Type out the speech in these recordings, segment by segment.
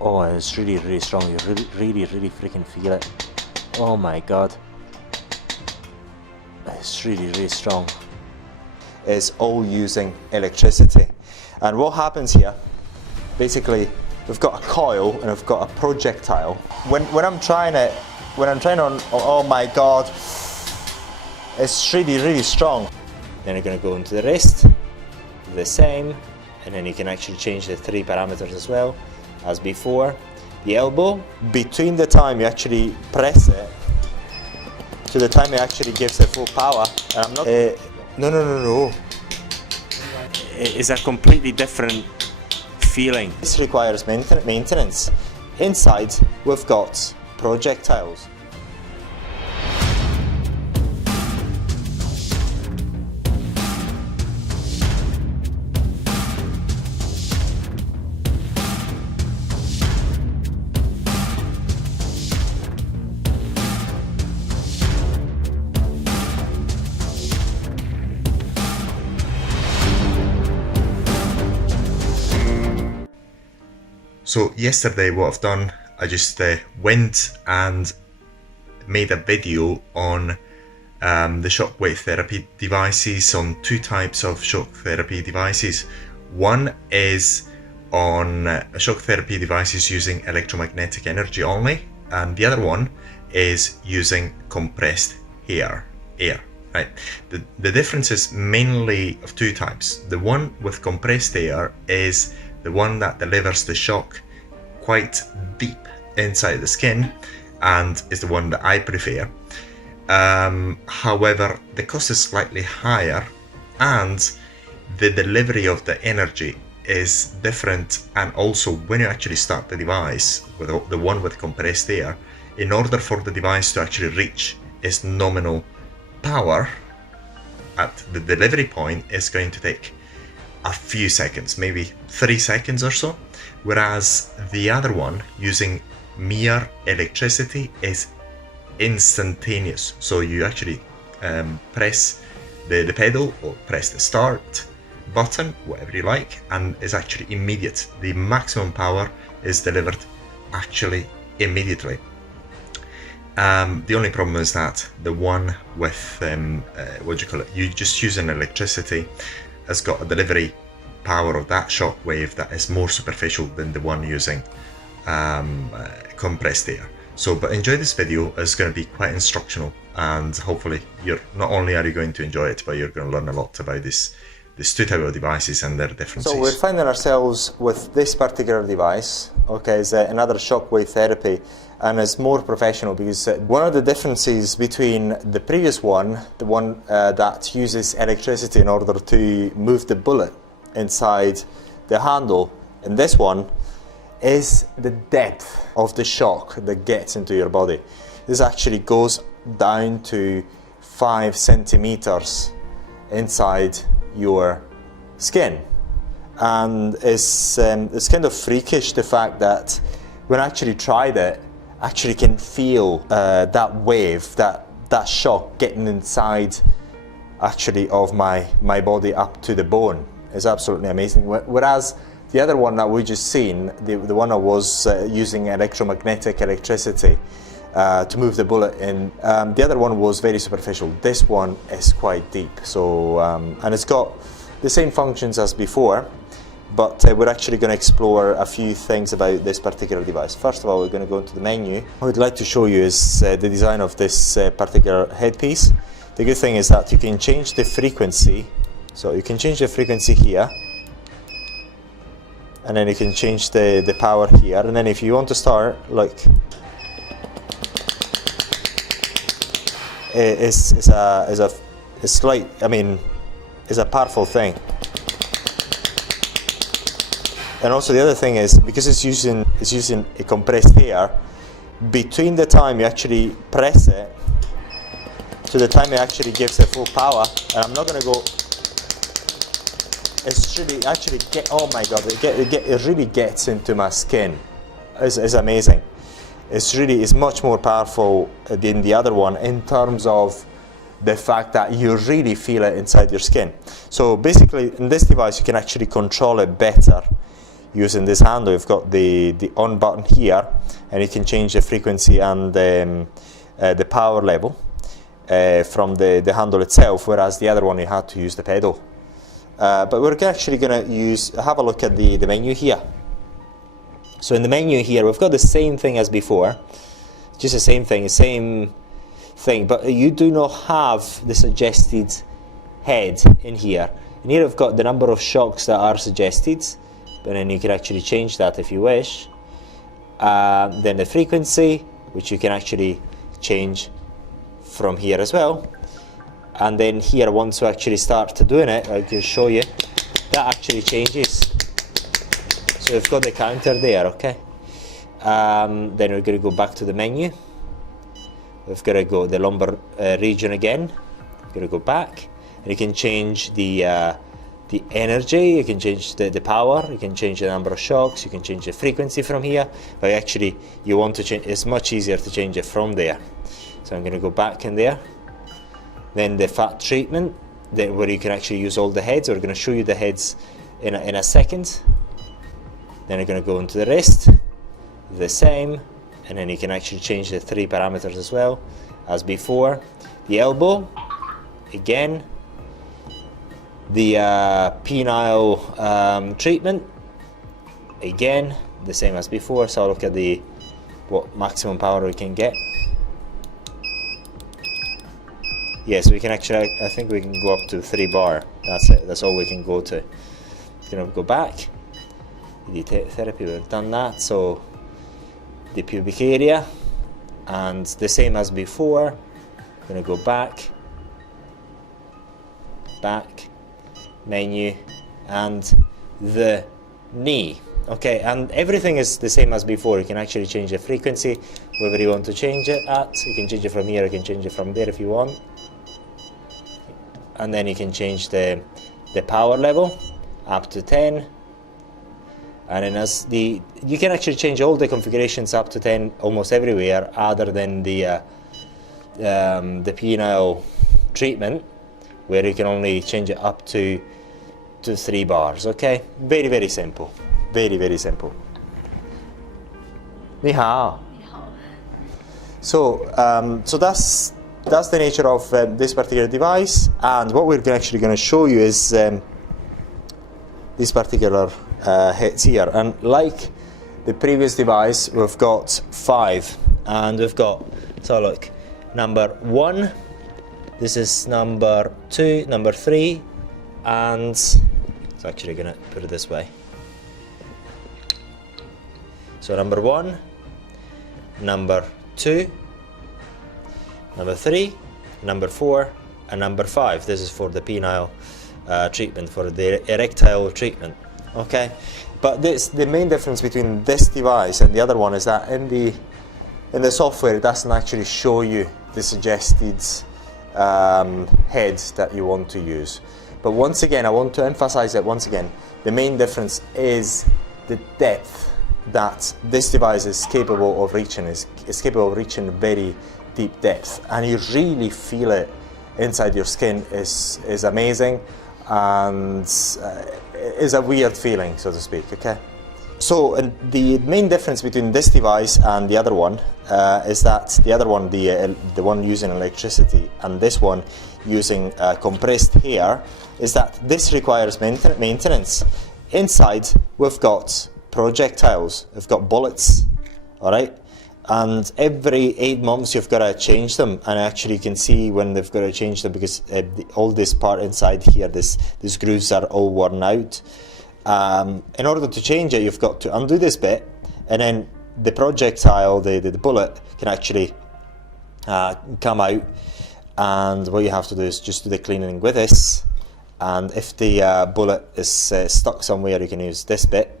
Oh, it's really, really strong. You really freaking feel it. Oh my god. It's really strong. It's all using electricity. And what happens here, basically, we've got a coil and we've got a projectile. When I'm trying on, oh my god, it's really strong. Then you're going to go into the wrist, the same, and then you can actually change the 3 parameters as well as before. The elbow, between the time you actually press it to the time it actually gives it full power, and I'm not. No. It's a completely different feeling. This requires maintenance. Inside, we've got projectiles. So yesterday what I've done, I just went and made a video on the shockwave therapy devices, on 2 types of shock therapy devices. One is on shock therapy devices using electromagnetic energy only, and the other one is using compressed air. Right. The difference is mainly of 2 types. The one with compressed air is the one that delivers the shock quite deep inside the skin and is the one that I prefer. However, the cost is slightly higher and the delivery of the energy is different, and also when you actually start the device with the one with compressed air, in order for the device to actually reach its nominal power at the delivery point, is going to take a few seconds, maybe 3 seconds or so, whereas the other one using mere electricity is instantaneous. So you actually press the pedal or press the start button, whatever you like, and it's actually immediate. The maximum power is delivered actually immediately. The only problem is that the one with you just using electricity has got a delivery power of that shock wave that is more superficial than the one using compressed air. So, but enjoy this video. It's going to be quite instructional, and hopefully you're not only are you going to enjoy it, but you're going to learn a lot about these 2 types of devices and their differences. So we're finding ourselves with this particular device. Okay, it's another shockwave therapy, and it's more professional because one of the differences between the previous one, the one that uses electricity in order to move the bullet inside the handle, and this one is the depth of the shock that gets into your body. This actually goes down to 5 centimeters inside your skin, and it's kind of freakish, the fact that when I actually tried it, I actually can feel that wave, that shock getting inside actually of my body up to the bone. It's absolutely amazing. Whereas the other one that we just seen, the one that was using electromagnetic electricity to move the bullet in, the other one was very superficial. This one is quite deep. So and it's got the same functions as before, but we're actually going to explore a few things about this particular device. First of all, we're going to go into the menu. What I'd like to show you is the design of this particular headpiece. The good thing is that you can change the frequency. So you can change the frequency here, and then you can change the power here, and then if you want to start, like, it's a powerful thing. And also the other thing is, because it's using a compressed air, between the time you actually press it to the time it actually gives it full power, and I'm not going to go. It's really actually oh my god, it really gets into my skin. It's amazing. It's much more powerful than the other one in terms of the fact that you really feel it inside your skin. So basically in this device you can actually control it better. using this handle. You've got the on button here, and you can change the frequency and the power level from the handle itself, whereas the other one you had to use the pedal. But we're actually going to have a look at the menu here. So in the menu here, we've got the same thing as before, just the same thing, but you do not have the suggested head in here. And here we've got the number of shocks that are suggested, but then you can actually change that if you wish. Then the frequency, which you can actually change from here as well. And then here, once we actually start doing it, I can show you, that actually changes. So we've got the counter there, okay? Then we're going to go back to the menu. We've got to go the lumbar region again. We're going to go back, and you can change the energy, you can change the power, you can change the number of shocks, you can change the frequency from here. But actually, you want to change, it's much easier to change it from there. So I'm going to go back in there. Then the fat treatment, where you can actually use all the heads. We're going to show you the heads in a second. Then we're going to go into the wrist, the same, and then you can actually change the 3 parameters as well as before. The elbow, again, the penile treatment, again, the same as before. So I'll look at what maximum power we can get. Yeah, so we can actually, I think we can go up to 3 bar. That's it, that's all we can go to. We're going to go back. The therapy, we've done that. So the pubic area, and the same as before. I'm going to go back, menu, and the knee. Okay, and everything is the same as before. You can actually change the frequency, wherever you want to change it at. You can change it from here, you can change it from there if you want. And then you can change the power level up to 10. And then you can actually change all the configurations up to 10 almost everywhere, other than the penile treatment, where you can only change it up to 3 bars. Okay, very, very simple, very, very simple. 你好. So that's the nature of this particular device, and what we're actually going to show you is this particular heads here. And like the previous device, we've got 5, and we've got, so look, number 1, this is number 2, number 3, and it's actually going to put it this way. So number 1, number 2, number 3, number 4, and number 5. This is for the penile treatment, for the erectile treatment. Okay, but the main difference between this device and the other one is that in the software, it doesn't actually show you the suggested heads that you want to use. But once again, I want to emphasize that once again, the main difference is the depth that this device is capable of reaching. Is capable of reaching very deep depth, and you really feel it inside your skin. Is amazing, and is a weird feeling, so to speak. Okay, so the main difference between this device and the other one is that the other one, the one using electricity, and this one using compressed air, is that this requires maintenance. Inside, we've got projectiles, we've got bullets, all right, and every 8 months you've got to change them. And actually you can see when they've got to change them, because all this part inside here, these grooves are all worn out. In order to change it, you've got to undo this bit, and then the projectile, the bullet, can actually come out, and what you have to do is just do the cleaning with this. And if the bullet is stuck somewhere, you can use this bit.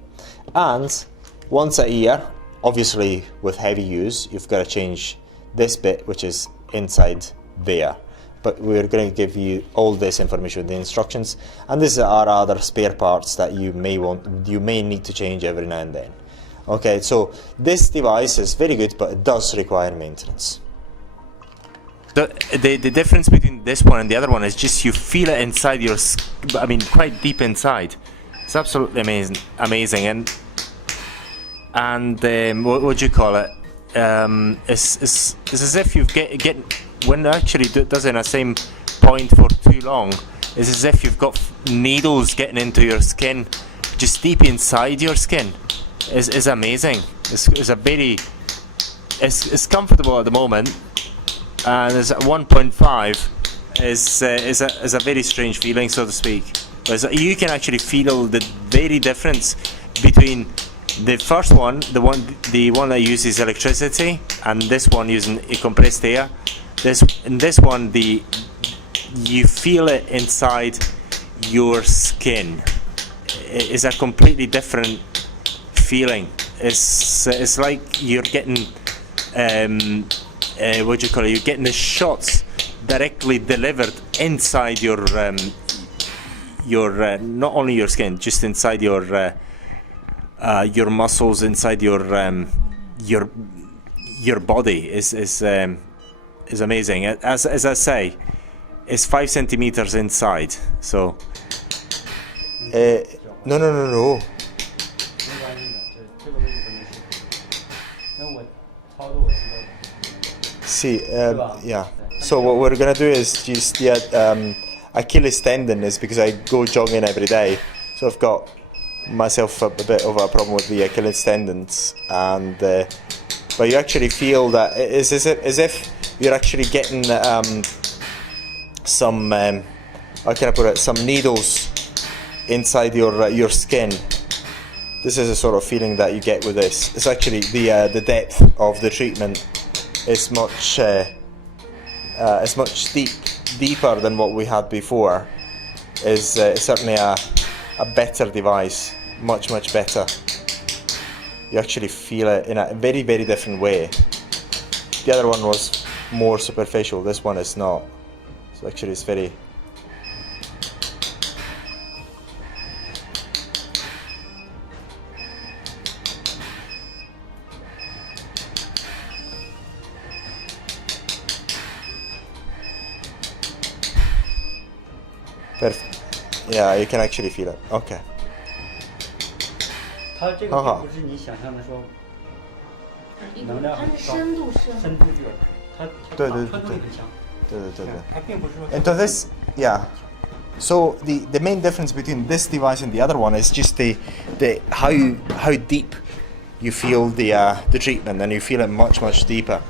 And once a year, obviously with heavy use, you've got to change this bit, which is inside there. But we're going to give you all this information with the instructions, and these are other spare parts that you may need to change every now and then. Okay, so this device is very good, but it does require maintenance. The difference between this one and the other one is just you feel it inside your, I mean, quite deep inside. It's absolutely amazing, and what would you call it? It's as if you've getting when it actually does in the same point for too long. It's as if you've got needles getting into your skin, just deep inside your skin. It's amazing. It's a very it's comfortable at the moment, and it's at 1.5 is a very strange feeling, so to speak. You can actually feel the very difference between the first one, the one that uses electricity, and this one using a compressed air. In this one, you feel it inside your skin. It's a completely different feeling. It's like you're getting what do you call it? You're getting the shots directly delivered inside your not only your skin, just inside your muscles, inside your body. Is amazing. As I say, it's 5 centimeters inside. So no. See, yeah. So what we're gonna do is just Achilles tendon is because I go jogging every day, so I've got myself a bit of a problem with the Achilles tendons, and but you actually feel that it's as if you're actually getting some how can I put it, some needles inside your skin. This is a sort of feeling that you get with this. It's actually the depth of the treatment is much deeper than what we had before. Is certainly a better device, much better. You actually feel it in a very different way. The other one was more superficial. This one is not. So actually, it's very. Perfect. Yeah, you can actually feel it. Okay. 它这个并不是你想象的说能量很高，深度这个，它穿透力很强。对，它并不是说。And to this, yeah. So the main difference between this device and the other one is just the how deep you feel the treatment, and you feel it much deeper.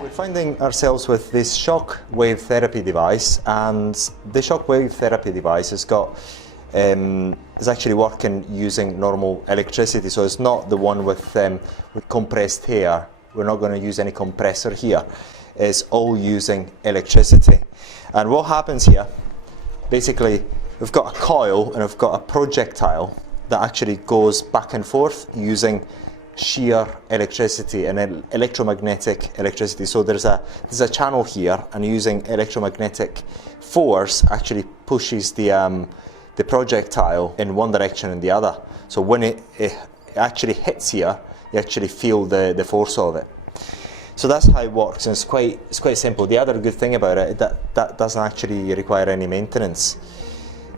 We're finding ourselves with this shock wave therapy device, and the shock wave therapy device has got is actually working using normal electricity. So it's not the one with compressed air. We're not going to use any compressor here. It's all using electricity. And what happens here, basically, we've got a coil and we've got a projectile that actually goes back and forth using shear electricity and electromagnetic electricity. So there's a channel here, and using electromagnetic force actually pushes the projectile in one direction and the other. So when it actually hits here, you actually feel the force of it. So that's how it works, and it's quite simple. The other good thing about it, that doesn't actually require any maintenance.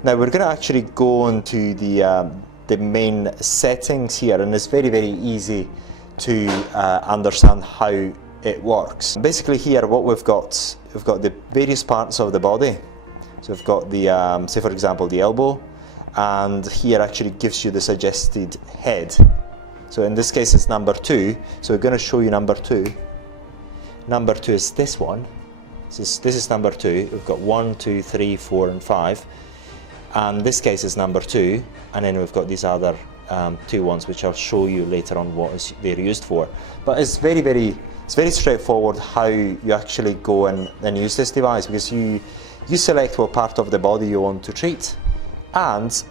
Now we're going to actually go into the main settings here, and it's very easy to understand how it works. Basically here what we've got the various parts of the body. So we've got the say for example the elbow, and here actually gives you the suggested head. So in this case it's number 2, so we're going to show you number 2. Number 2 is this one. This is number 2. We've got 1, 2, 3, 4 and 5. And this case is number 2, and then we've got these other 2 ones which I'll show you later on what they're used for. But it's very straightforward how you actually go and use this device, because you select what part of the body you want to treat, and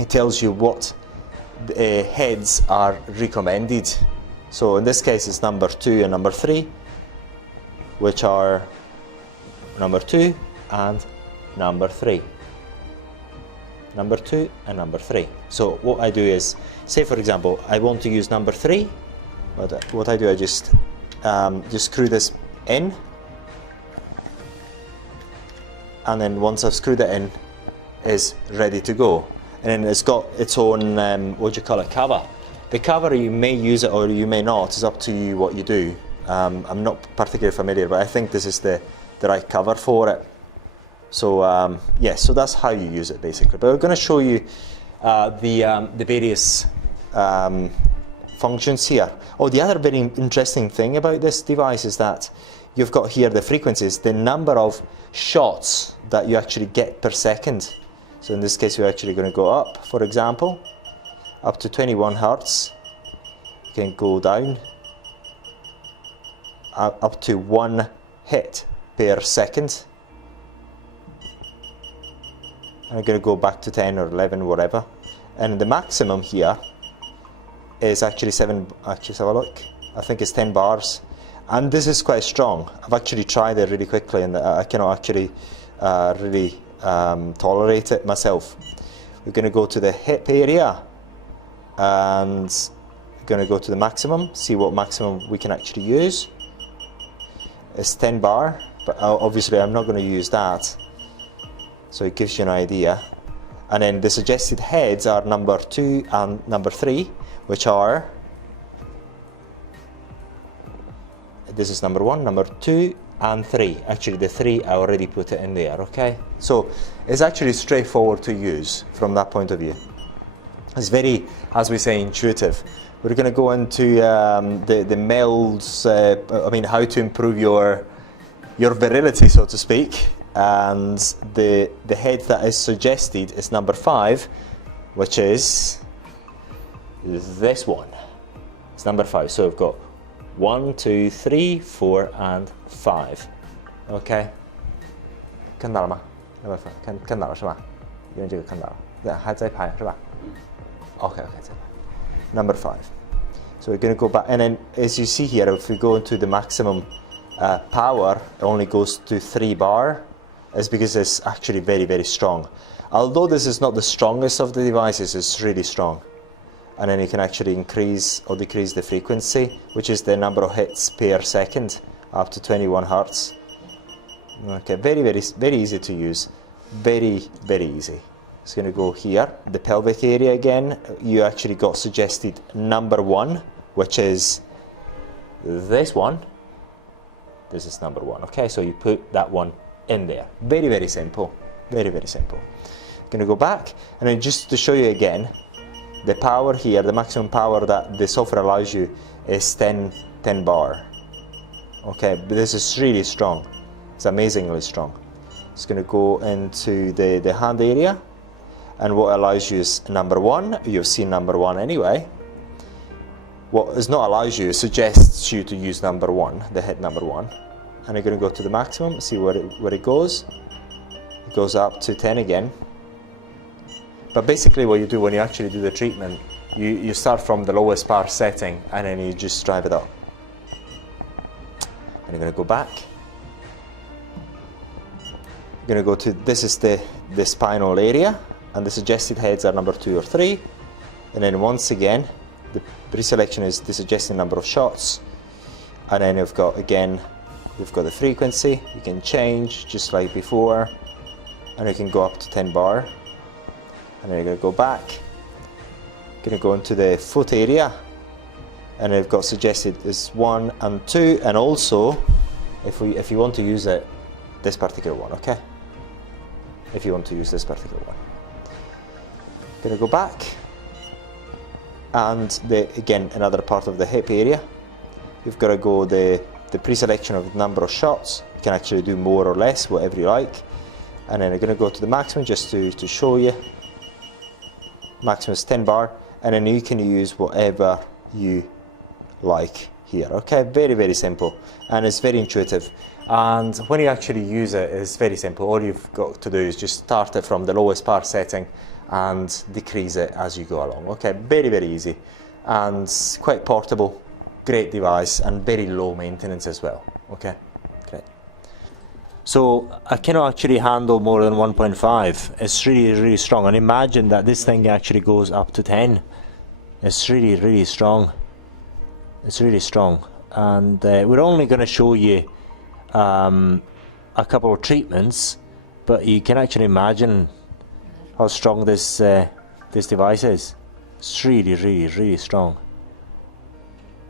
it tells you what heads are recommended. So in this case it's number 2 and number 3, which are number 2 and number 3. Number 2 and number 3. So what I do is, say for example, I want to use number 3. What I do, I just screw this in, and then once I've screwed it in, is ready to go. And then it's got its own, what do you call it, cover. The cover, you may use it or you may not, it's up to you what you do. I'm not particularly familiar, but I think this is the right cover for it. So yeah, so that's how you use it basically. But we're going to show you the various functions here. Oh, the other very interesting thing about this device is that you've got here the frequencies, the number of shots that you actually get per second. So in this case, we're actually going to go up, for example, up to 21 Hertz. You can go down up to 1 hit per second. And I'm going to go back to 10 or 11, whatever. And the maximum here is actually let's have a look. I think it's 10 bars. And this is quite strong. I've actually tried it really quickly and I cannot actually really tolerate it myself. We're going to go to the hip area and we're going to go to the maximum, see what maximum we can actually use. It's 10 bar, but obviously I'm not going to use that. So it gives you an idea. And then the suggested heads are number 2 and number 3, which are, this is number 1, number 2 and 3. Actually the 3 I already put it in there, okay? So it's actually straightforward to use from that point of view. It's very, as we say, intuitive. We're going to go into the melds, I mean how to improve your virility, so to speak. And the head that is suggested is number 5, which is this one. It's number 5. So we've got 1, 2, 3, 4 and 5. Okay. 看到了吗？看到了是吧？因为这个看到了，对，还在拍是吧？ Okay, number 5. So we're going to go back, and then as you see here, if we go into the maximum power, it only goes to 3 bar. It's because it's actually very, very strong. Although this is not the strongest of the devices, it's really strong. And then you can actually increase or decrease the frequency, which is the number of hits per second, up to 21 Hertz. Okay, very, very, very easy to use. Very, very easy. It's going to go here, the pelvic area again. You actually got suggested number 1, which is this one. This is number 1. Okay, so you put that one in there. Very, very simple. Very, very simple. Going to go back, and then just to show you again, the power here, the maximum power that the software allows you is 10 bar. Okay, but this is really strong. It's amazingly strong. It's going to go into the hand area, and what allows you is number 1. You've seen number 1 anyway. What is not allows you, suggests you to use number 1, the hit number 1. And you're going to go to the maximum, see where it goes. It goes up to 10 again. But basically what you do when you actually do the treatment, you start from the lowest power setting and then you just drive it up. And you're going to go back. You're going to go to, this is the spinal area, and the suggested heads are number 2 or 3. And then once again, the pre-selection is the suggested number of shots. And then you've got, again, you've got the frequency. You can change just like before, and you can go up to 10 bar. And then you're going to go back. You're going to go into the foot area, and you've got suggested is 1 and 2, and also if you want to use it, this particular one, okay? If you want to use this particular one. Going to go back, and again another part of the hip area. You've got to go the pre-selection of the number of shots. You can actually do more or less, whatever you like. And then you're going to go to the maximum just to show you. Maximum is 10 bar, and then you can use whatever you like here. Okay, very, very simple, and it's very intuitive. And when you actually use it, it's very simple. All you've got to do is just start it from the lowest power setting and decrease it as you go along. Okay, very, very easy, and quite portable, great device, and very low maintenance as well. Okay, great. So I cannot actually handle more than 1.5. It's really, really strong. And imagine that this thing actually goes up to 10. It's really, really strong. It's really strong. And we're only going to show you a couple of treatments, but you can actually imagine how strong this this device is. It's really strong,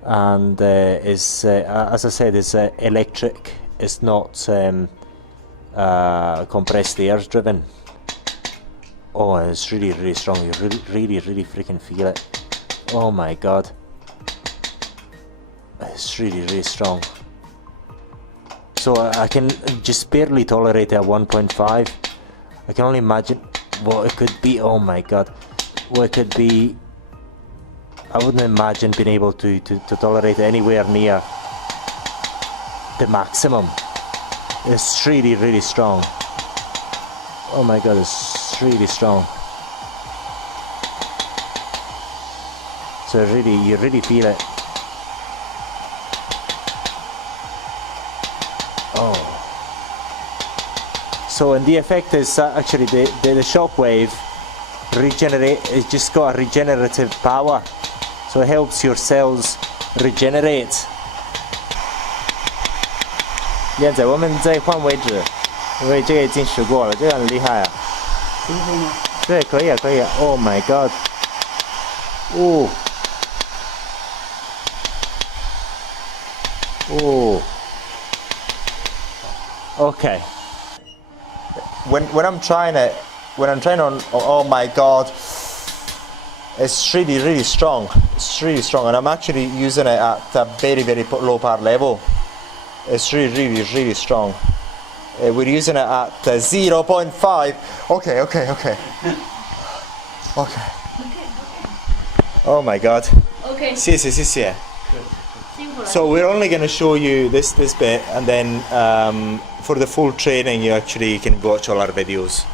and it's as I said, it's electric. It's not compressed air driven. Oh, it's really strong. You really freaking feel it. Oh my god, it's really strong. So I can just barely tolerate it at 1.5. I can only imagine what it could be. Oh my god, what it could be. I wouldn't imagine being able to tolerate it anywhere near the maximum. It's really strong. Oh my god, it's really strong. So you really feel it. Oh. So, and the effect is actually the shock wave regenerate. It's just got a regenerative power, so it helps your cells regenerate. 燕仔，我们再换位置，因为这个已经试过了，这个很厉害啊。可以吗？对，可以啊，可以啊。Oh my god！ 哦，哦。Okay. When I'm trying on, oh my god, it's really strong. It's really strong, and I'm actually using it at a very low power level. It's really strong. We're using it at 0.5. Okay. Oh my god. Okay. 谢谢。So we're only going to show you this bit, and then for the full training you actually can watch all our videos.